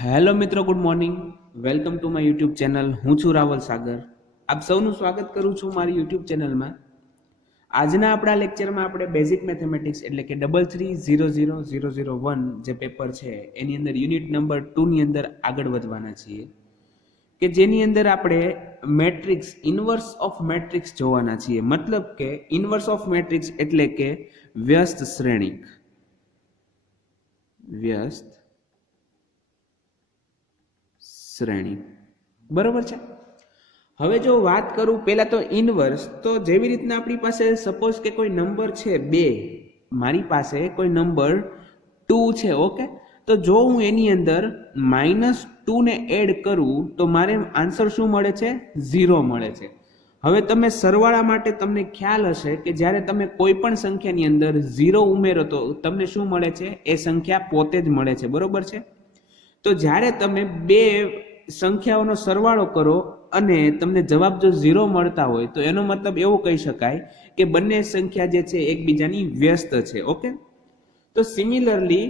Hello મિત્રો, good morning. Welcome to my YouTube channel. હું છું રાવલ સાગર. આપ સૌનું સ્વાગત કરું છું મારી યુટ્યુબ ચેનલમાં. આજના આપણા લેક્ચરમાં આપણે બેઝિક મેથેમેટિક્સ એટલે કે 33000001 જે પેપર છે એની અંદર યુનિટ નંબર 2 ની અંદર આગળ વધવાના છીએ, કે જેની અંદર આપણે મેટ્રિક્સ, ઇન્વર્સ ઓફ મેટ્રિક્સ જોવાના છીએ. મતલબ કે ઇન્વર્સ ઓફ મેટ્રિક્સ એટલે કે વ્યસ્ત શ્રેણિક. વ્યસ્ત શ્રેણી, બરોબર છે. હવે જો વાત કરું પહેલા તો ઇનવર્સ, તો જેવી રીતના આપણી પાસે સપોઝ કે કોઈ નંબર છે 2, મારી પાસે કોઈ નંબર 2 છે, ઓકે. તો જો હું એની અંદર -2 ને એડ કરું તો મારે આન્સર શું મળે છે? 0 મળે છે. હવે તમે સરવાળા માટે તમને ખ્યાલ હશે કે જ્યારે તમે કોઈ પણ સંખ્યાની અંદર 0 ઉમેરો તો તમને શું મળે છે? એ સંખ્યા પોતે જ મળે છે, બરોબર છે. તો જ્યારે તમે બે સંખ્યાઓનો સરવાળો કરો અને તમને જવાબ જો 0 મળતા હોય તો એનો મતલબ એવો કહી શકાય કે બંને સંખ્યા જે છે એકબીજાની વ્યસ્ત છે, ઓકે. તો સિમિલરલી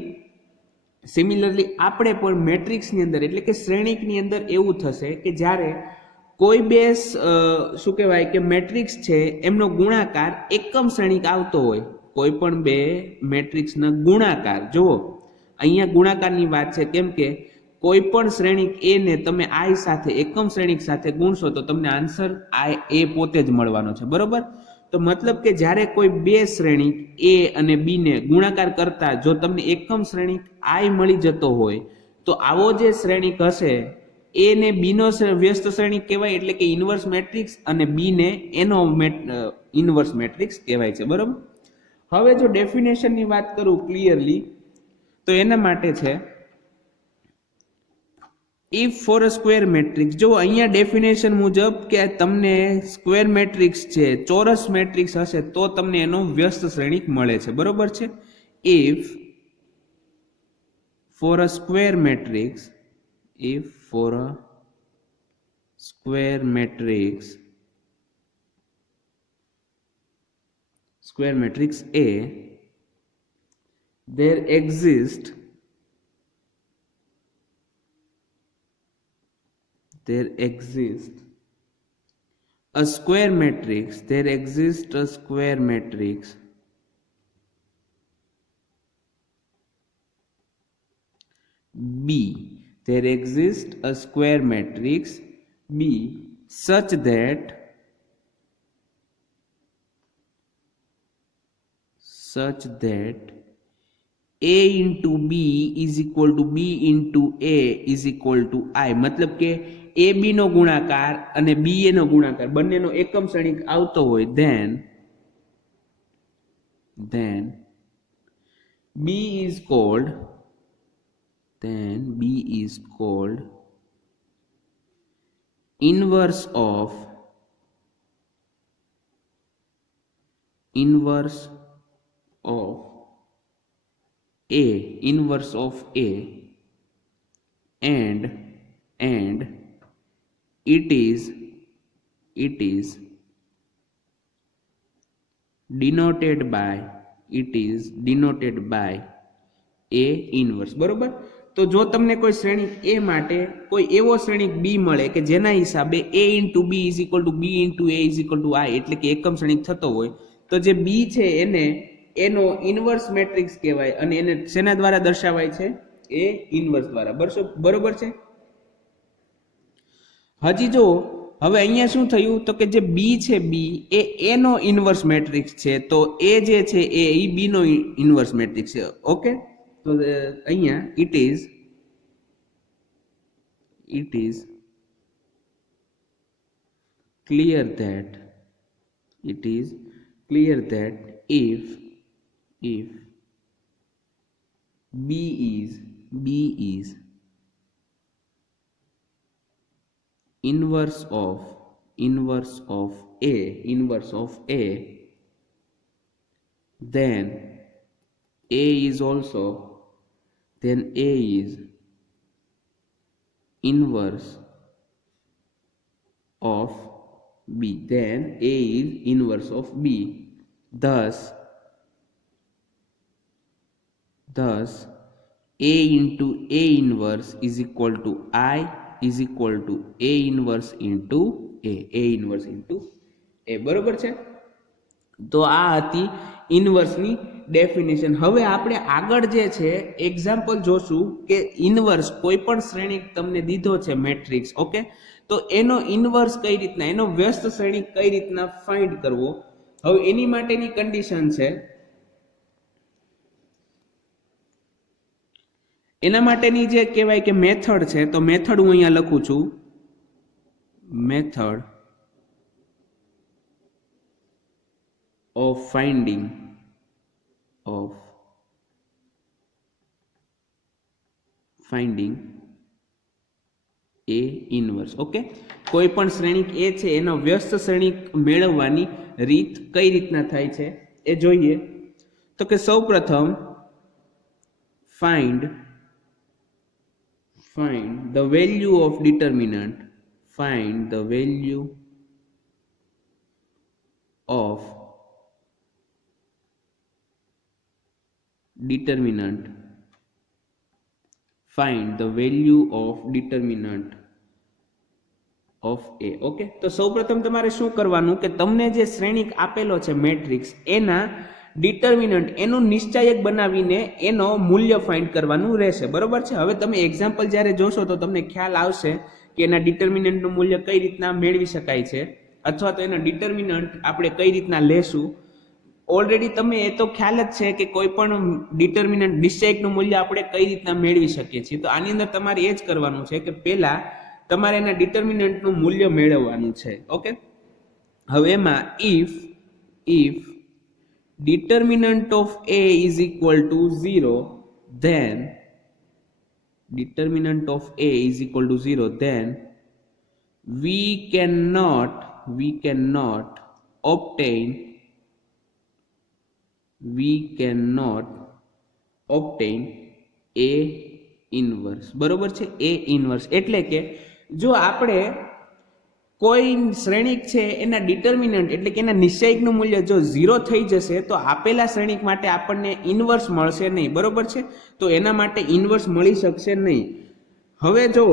આપણે પણ મેટ્રિક્સની અંદર એટલે કે શ્રેણિકની અંદર એવું થશે કે જ્યારે કોઈ બે શું કહેવાય કે મેટ્રિક્સ છે એમનો ગુણાકાર એકમ શ્રેણિક આવતો હોય, કોઈ પણ બે મેટ્રિક્સના ગુણાકાર, જુઓ અહીંયા ગુણાકારની વાત છે, કેમ કે કોઈ પણ શ્રેણિક એ ને તમે આઈ સાથે એકમ શ્રેણિક સાથે ગુણશો તો તમને આન્સર આઈ એ પોતે જ મળવાનો છે, બરોબર. તો મતલબ કે જ્યારે કોઈ બે શ્રેણિક એ અને બી ને ગુણાકાર કરતા જો તમને એકમ શ્રેણિક આઈ મળી જતો હોય તો આવો જે શ્રેણિક હશે એ ને બી નો વ્યસ્ત શ્રેણિક કહેવાય, એટલે કે ઇન્વર્સ મેટ્રિક્સ, અને બી ને એનો ઇન્વર્સ મેટ્રિક્સ કહેવાય છે, બરોબર. હવે જો ડેફિનેશનની વાત કરું ક્લિયરલી, તો એના માટે છે if for a square matrix. જો અહીંયા ડેફિનેશન મુજબ કે તમને સ્ક્વેર મેટ્રિક્સ છે, ચોરસ મેટ્રિક્સ હશે તો તમને એનો વ્યસ્ત શ્રેણિક મળે છે, બરોબર છે. If for a square matrix, if for a square matrix A, there exists a square matrix, B, there exists a square matrix B such that A into B is equal to B into A is equal to I. मतलब કે A B નો ગુણાકાર અને B A નો ગુણાકાર બંનેનો એકમ શ્રેણિક આવતો હોય, then B is called inverse of A, and it is denoted by A inverse, બરોબર. તો જો તમને કોઈ શ્રેણિક A માટે કોઈ એવો શ્રેણિક B મળે કે જેના હિસાબે A into B is equal to B into A is equal to I એટલે કે એકમ શ્રેણિક થતો હોય, તો જે B છે એને એનો ઇન્વર્સ મેટ્રિક્સ કહેવાય અને એને શેના દ્વારા દર્શાવાય છે? A ઇન્વર્સ દ્વારા, બરોબર છે. હજી જો હવે અહીંયા શું થયું તો કે જે B છે, B એ A નો ઇન્વર્સ મેટ્રિક્સ છે, તો A જે છે એ B નો ઇન્વર્સ મેટ્રિક્સ છે, ઓકે. તો અહીંયા it is clear that if B is inverse of A, then A is inverse of B. Thus A into A inverse is equal to I is equal to A inverse into A inverse into A. બરોબર છે? તો આ હતી ઇન્વર્સની definition. હવે આપણે આગળ જે છે એક્ઝામ્પલ જોશું કે ઇન્વર્સ કોઈ પણ શ્રેણિક તમને દીધો છે મેટ્રિક્સ, ઓકે, તો એનો ઇન્વર્સ કઈ રીતના, એનો વ્યસ્ત શ્રેણિક કઈ રીતના ફાઇન્ડ કરવો. હવે એની માટેની કન્ડિશન છે, એના માટેની જે કહેવાય કે મેથડ છે, તો મેથડ હું અહીંયા લખું છું, method of finding A inverse. Okay, કોઈ પણ શ્રેણિક A છે એનો વ્યસ્ત શ્રેણિક મેળવવાની રીત કઈ રીતના થાય છે એ જોઈએ. તો કે સૌપ્રથમ find the value of determinant, find the value of determinant, find the value of determinant of A. Okay, તો સૌપ્રથમ તમારે શું કરવાનું કે તમને જે શ્રેણિક આપેલો છે મેટ્રિક્સ એના ડિટર્મિનન્ટ, એનું નિશ્ચાયક બનાવીને એનો મૂલ્ય ફાઇન્ડ કરવાનું રહેશે. બરોબર છે? હવે તમે એક્ઝામ્પલ જ્યારે જોશો તો તમને ખ્યાલ આવશે કે એના ડિટર્મિનન્ટનું મૂલ્ય કઈ રીતના મેળવી શકાય છે, અથવા તો એના ડિટર્મિનન્ટ આપણે કઈ રીતના લેશું. ઓલરેડી તમે એ તો ખ્યાલ જ છે કે કોઈ પણ ડિટર્મિનન્ટ નિશ્ચયકનું મૂલ્ય આપણે કઈ રીતના મેળવી શકીએ છીએ. તો આની અંદર તમારે એ જ કરવાનું છે કે પહેલા તમારે એના ડિટર્મિનન્ટનું મૂલ્ય મેળવવાનું છે. ઓકે, હવે એમાં if determinant of A is equal to 0, then determinant of A is equal to 0, then we cannot obtain A inverse. બરોબર છે? A inverse એટલે કે જો આપણે કોઈ શ્રેણિક છે એના ડિટર્મિનન્ટ એટલે કે એના નિશ્ચયકનું મૂલ્ય જો 0 થઈ જશે તો આપેલા શ્રેણિક માટે આપણને ઇન્વર્સ મળશે નહીં. બરોબર છે? તો એના માટે ઇન્વર્સ મળી શકશે નહીં. હવે જો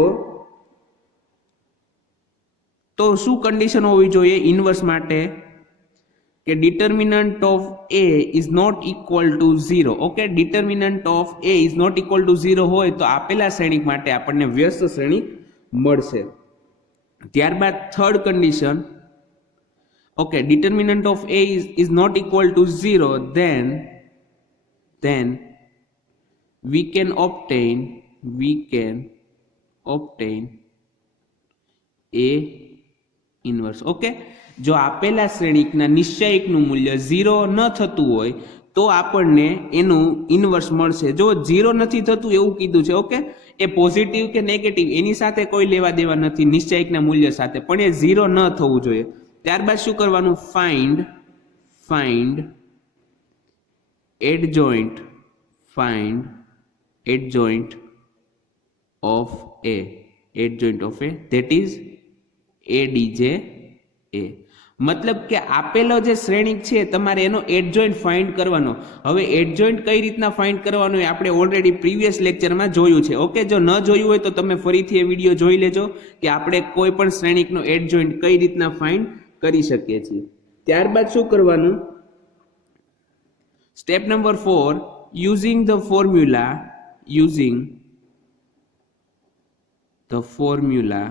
તો શું કન્ડિશન હોવી જોઈએ ઇન્વર્સ માટે કે determinant of A is not equal to 0. Okay, determinant of A is not equal to 0 હોય તો આપેલા શ્રેણિક માટે આપણને વ્યસ્ત શ્રેણિક મળશે. ત્યારબાદ third condition, okay, determinant of A is not equal to 0, then we can obtain A inverse. Okay, જો આપેલા શ્રેણિકના નિશ્ચયકનું મૂલ્ય 0 ન થતું હોય તો આપણને એનું ઇન્વર્સ મળશે. જો 0 નથી થતું એવું કીધું છે, ઓકે, એ પોઝિટિવ કે નેગેટિવ એની સાથે કોઈ લેવા દેવા નથી નિશ્ચયકના મૂલ્ય સાથે, પણ એ 0 ન થવું જોઈએ. ત્યારબાદ શું કરવાનું, find adjoint of A, that is ADJ A. મતલબ કે આપેલો જે શ્રેણિક છે તમારે એનો એડજોઇન્ટ ફાઇન્ડ કરવાનો. હવે એડજોઇન્ટ કઈ રીતના ફાઇન્ડ કરવાનો એ આપણે ઓલરેડી પ્રીવિયસ લેક્ચરમાં જોયું છે. ઓકે, જો ન જોયું હોય તો તમે ફરીથી એ વિડીયો જોઈ લેજો કે આપણે કોઈ પણ શ્રેણિકનો એડજોઇન્ટ કઈ રીતના ફાઇન્ડ કરી શકીએ છીએ. ત્યારબાદ શું કરવાનું, step number 4, using the formula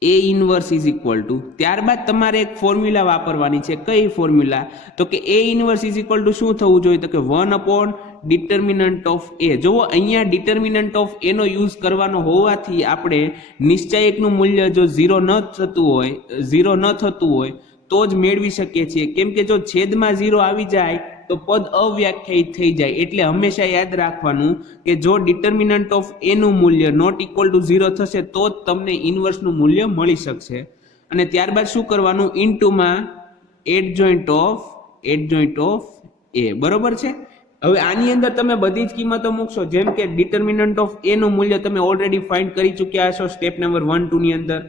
A inverse is equal to, ત્યારબાદ તમારે એક ફોર્મ્યુલા વાપરવાની છે. કઈ ફોર્મ્યુલા? તો કે A inverse is equal to શું થવું જોઈએ? તો કે 1 determinant of A. જો અહીંયા determinant of A નો યુઝ કરવાનો હોવાથી આપણે નિશ્ચયકનું મૂલ્ય જો 0 ન થતું હોય તો જ મેળવી શકીએ છીએ. કેમ કે જો છેદમાં 0 આવી જાય તો પદ અવ્યાખ્યાયિત થઈ જાય. એટલે હંમેશા યાદ રાખવાનું કે જો ડિટર્મિનન્ટ ઓફ A નું મૂલ્ય નોટ ઇક્વલ ટુ 0 થશે તો જ તમને ઇન્વર્સનું મૂલ્ય મળી શકશે. અને ત્યારબાદ શું કરવાનું, ઇનટુમાં એડજોઇન્ટ ઓફ A. બરોબર છે? હવે આની અંદર તમે બધી જ કિંમતો મૂકશો, જેમ કે ડિટર્મિનન્ટ ઓફ A નું મૂલ્ય તમે ઓલરેડી ફાઇન્ડ કરી ચૂક્યા હશો સ્ટેપ નંબર 1, 2 ની અંદર.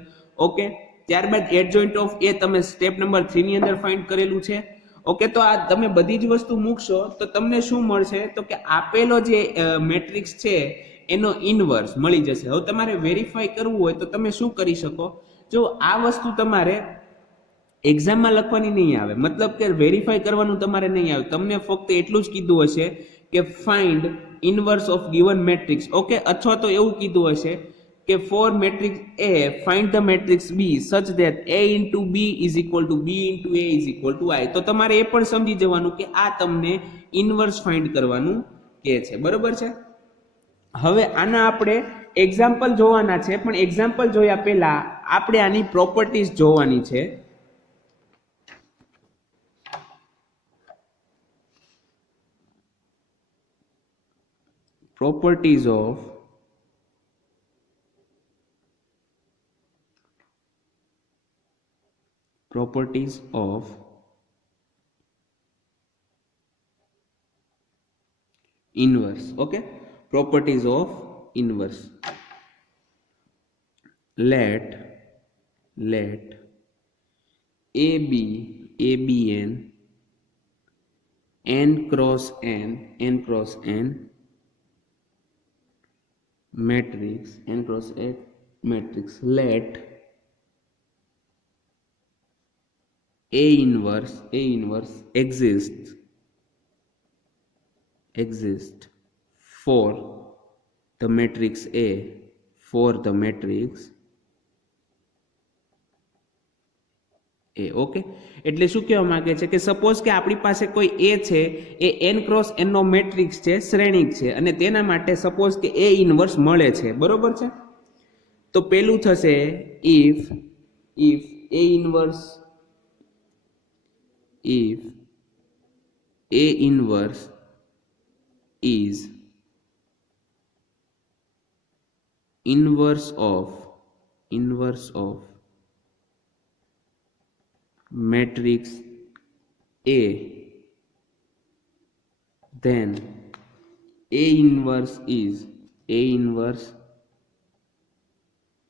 ઓકે, ત્યારબાદ એડજોઇન્ટ ઓફ A તમે સ્ટેપ નંબર 3 ની અંદર ફાઇન્ડ કરેલું છે. ઓકે, તો આ તમે બધી જ વસ્તુ મૂકશો તો તમને શું મળશે, તો કે આપેલો જે મેટ્રિક્સ છે એનો ઇનવર્સ મળી જશે. હવે તમારે વેરીફાઈ કરવું હોય તો તમે શું કરી શકો, જો આ વસ્તુ તમારે એક્ઝામમાં લખવાની નહીં આવે, મતલબ કે વેરીફાઈ કરવાનું તમારે નહીં આવે, તમને ફક્ત એટલું જ કીધું હશે કે find inverse of given matrix. Okay, અથવા તો એવું કીધું હશે કે for matrix A find the matrix B such that A into B is equal to B into A is equal to I. તો તમારે એ પણ સમજી જવાનું કે આ તમને ઇનવર્સ ફાઇન્ડ કરવાનું કહે છે, બરોબર છે. હવે આના આપણે એક્ઝામ્પલ જોવાના છે, પણ એક્ઝામ્પલ જોયા પહેલા આપણે આની પ્રોપર્ટીઝ જોવાની છે. Properties of inverse. Okay, properties of inverse. Let A be ABN n cross n matrix n cross n matrix. Let A inverse exist for the matrix A, okay. એટલે શું કહેવા માંગે છે કે સપોઝ કે આપણી પાસે કોઈ A છે, એ n ક્રોસ n નો મેટ્રિક્સ છે, શ્રેણિક છે, અને તેના માટે સપોઝ કે A ઇનવર્સ મળે છે, બરોબર છે. તો પેલું થશે if A inverse is inverse of matrix A, then A inverse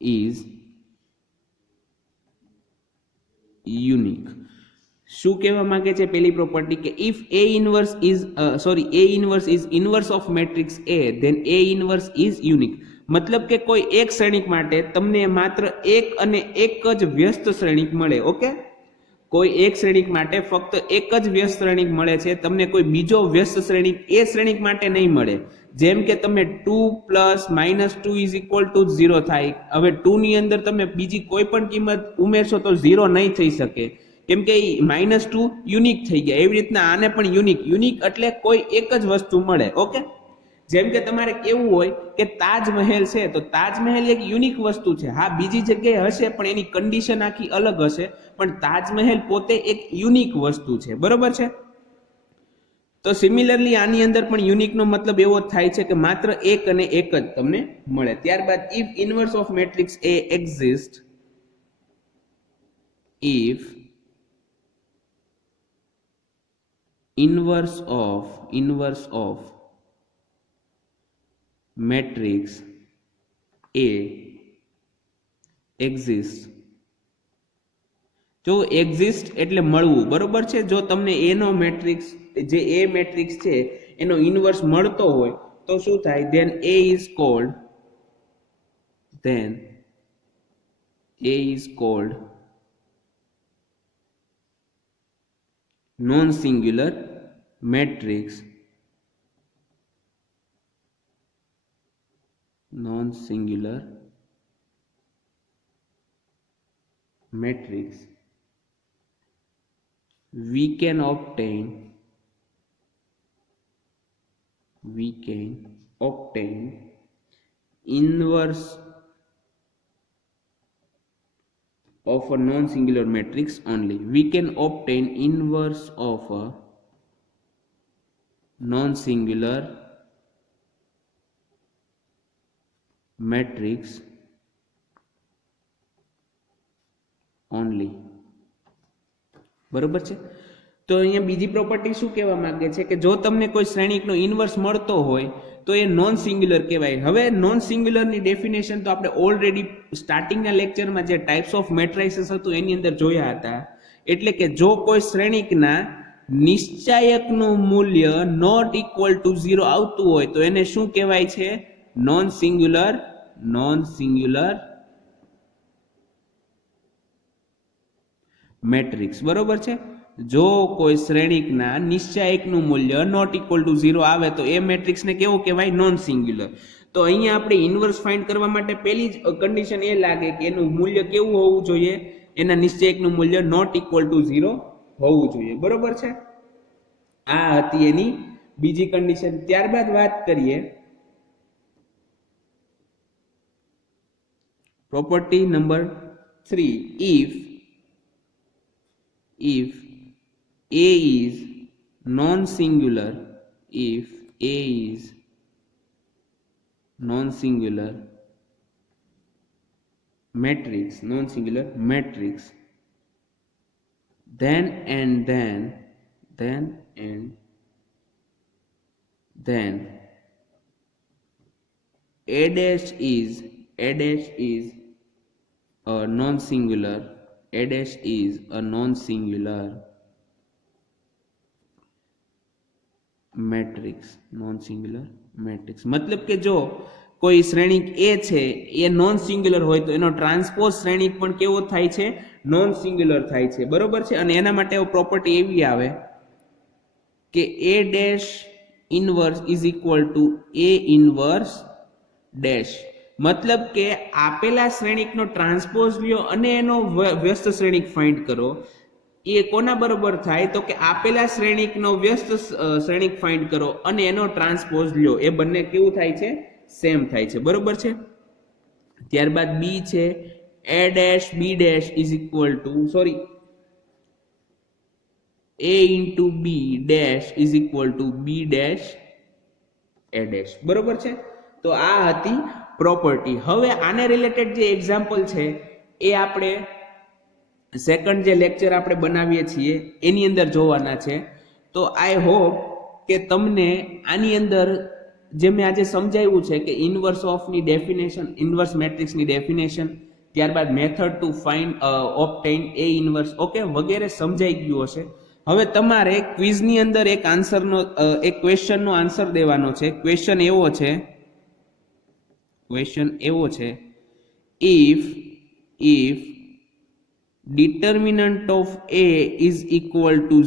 is unique. શું કહેવા માંગે છે પહેલી પ્રોપર્ટી કે if A inverse is inverse of matrix A, then A inverse is unique. મતલબ કે કોઈ એક શ્રેણિક માટે તમને માત્ર એક અને એક જ વ્યસ્ત શ્રેણિક મળે. ઓકે, કોઈ એક શ્રેણિક માટે ફક્ત એક જ વ્યસ્ત શ્રેણિક મળે છે, તમને કોઈ બીજો વ્યસ્ત શ્રેણિક એ શ્રેણિક માટે નહીં મળે. જેમ કે તમે 2 + -2 = 0 થાય. હવે 2 ની અંદર તમે બીજી કોઈ પણ કિંમત ઉમેરશો તો 0 નહીં થઈ શકે, કેમ કે -2 યુનિક થઈ ગયા. એવી રીતના આને પણ યુનિક એટલે કોઈ એક જ વસ્તુ મળે. ઓકે, જેમ કે તમારે કેવું હોય કે તાજમહેલ છે, તો તાજમહેલ એક યુનિક વસ્તુ છે. હા, બીજી જગ્યાએ હશે પણ એની કન્ડિશન આખી અલગ હશે, પણ તાજમહેલ પોતે એક યુનિક વસ્તુ છે, બરોબર છે. તો સિમિલરલી આની અંદર પણ યુનિક નો મતલબ એવો થાય છે કે માત્ર એક અને એક જ તમને મળે. ત્યારબાદ if inverse of matrix A exist, if inverse of matrix A exists. જો એક્ઝિસ્ટ એટલે મળવું, બરોબર છે. જો તમને A નો મેટ્રિક્સ, જે A મેટ્રિક્સ છે એનો ઇનવર્સ મળતો હોય તો શું થાય, then A is called non-singular matrix. We can obtain inverse of a non-singular matrix only. We can obtain inverse of a non-singular matrix only. બરોબર છે. તો અહીંયા બીજી પ્રોપર્ટી શું કહેવા માંગે છે કે જો તમને કોઈ શ્રેણિકનો ઇનવર્સ મળતો હોય તો એ નોન સિંગ્યુલર કહેવાય. હવે નોન સિંગ્યુલરની ડેફિનેશન તો આપણે ઓલરેડી સ્ટાર્ટિંગના લેક્ચરમાં જે ટાઈપ્સ ઓફ મેટ્રાઇસીસ હતું એની અંદર જોયા હતા. એટલે કે જો કોઈ શ્રેણિકના નિશ્ચાયકનું મૂલ્ય નોટ ઇક્વલ ટુ 0 આવતું હોય તો એને શું કહેવાય છે? Non singular matrix. બરોબર છે. જો કોઈ શ્રેણિકના નિશ્ચાયકનું મૂલ્ય નોટ ઇક્વલ ટુ 0 આવે તો એ મેટ્રિક્સને કેવો કહેવાય? Non singular. તો અહીંયા આપણે ઇન્વર્સ ફાઇન્ડ કરવા માટે પહેલી જ કન્ડિશન એ લાગે કે એનું મૂલ્ય કેવું હોવું જોઈએ? એના નિશ્ચાયકનું મૂલ્ય નોટ ઇક્વલ ટુ 0 હોવું જોઈએ. બરોબર છે. આ હતી એની બીજી કન્ડિશન. ત્યારબાદ વાત કરીએ property number 3. if A is non-singular matrix, then A dash is a non-singular matrix. મતલબ કે જો કોઈ શ્રેણિક A છે એ નોન સિંગ્યુલર હોય તો એનો ટ્રાન્સપોઝ શ્રેણિક પણ કેવો થાય છે? નોન સિંગ્યુલર થાય છે. બરોબર છે. અને એના માટે પ્રોપર્ટી એવી આવે કે A dash inverse is equal to A inverse dash. મતલબ કે આપેલા શ્રેણિકનો ટ્રાન્સપોઝ લ્યો અને એનો વ્યસ્ત શ્રેણિક ફાઇન્ડ કરો. એ કોના બરોબર થાય? તો કે આપેલા શ્રેણિકનો વ્યસ્ત શ્રેણિક ફાઇન્ડ કરો અને એનો ટ્રાન્સપોઝ લ્યો. એ બંને કેવું થાય છે? સેમ થાય છે. બરોબર છે. ત્યારબાદ બી છે A dash B dash is equal to A into B dash is equal to B dash A dash. બરોબર છે. તો આ હતી પ્રોપર્ટી. હવે આને રિલેટેડ જે એક્ઝામ્પલ છે એ આપણે સેકન્ડ જે લેક્ચર આપણે બનાવીએ છીએ એની અંદર જોવાના છે. તો આઈ હોપ કે તમને આની અંદર જે મેં આજે સમજાવ્યું છે કે ઇન્વર્સ ઓફની ડેફિનેશન, ઇન્વર્સ મેટ્રિક્સની ડેફિનેશન, ત્યારબાદ method to find obtain A inverse, okay, વગેરે સમજાઈ ગયું હશે. હવે તમારે ક્વિઝની અંદર એક ક્વેશ્ચનનો આન્સર દેવાનો છે. ક્વેશ્ચન એવો છે if determinant of A is equal to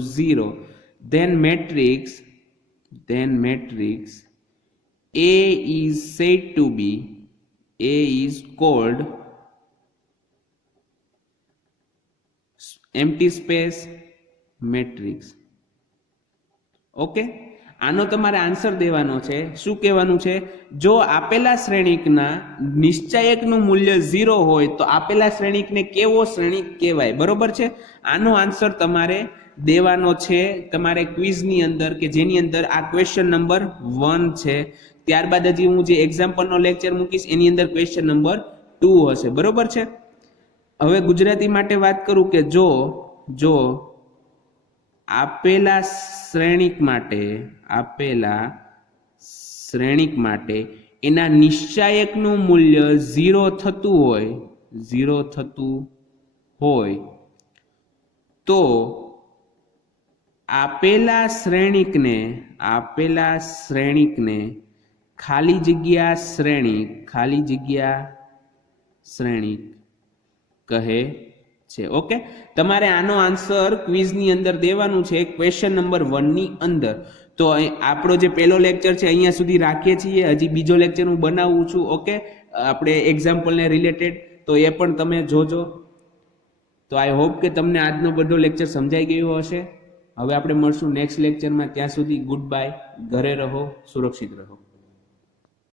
0, then matrix A is said to be, A is called empty space matrix. Okay, આનો તમારે આન્સર દેવાનો છે. શું કહેવાનું છે? જો આપેલા શ્રેણિકના નિશ્ચાયકનું મૂલ્ય 0 હોય તો આપેલા શ્રેણિકને કેવો શ્રેણિક કહેવાય? બરોબર છે. આનો આન્સર તમારે દેવાનો છે તમારે ક્વિઝની અંદર, કે જેની અંદર આ ક્વેશ્ચન નંબર 1 છે. ત્યારબાદ હજી હું જે એક્ઝામ્પલનો લેક્ચર મૂકીશ એની અંદર ક્વેશ્ચન નંબર 2 હશે. બરોબર છે. હવે ગુજરાતી માટે વાત કરું કે જો આપેલા શ્રેણિક માટે એના નિશ્ચાયકનું મૂલ્ય 0 થતું હોય તો આપેલા શ્રેણિકને ખાલી જગ્યા શ્રેણિક કહે છે. ઓકે, તમારે આનો આન્સર ક્વિઝની અંદર દેવાનું છે ક્વેશ્ચન નંબર 1 ની અંદર. તો આપણો જે પહેલો લેક્ચર છે અહીંયા સુધી રાખીએ છીએ. હજી બીજો લેક્ચર હું બનાવું છું, ઓકે, આપણે એક્ઝામ્પલને રિલેટેડ. તો એ પણ તમે જોજો. તો આઈ હોપ કે તમને આજનો બધો લેક્ચર સમજાઈ ગયો હશે. હવે આપણે મળશું નેક્સ્ટ લેક્ચરમાં. ત્યાં સુધી ગુડ બાય. ઘરે રહો, સુરક્ષિત રહો.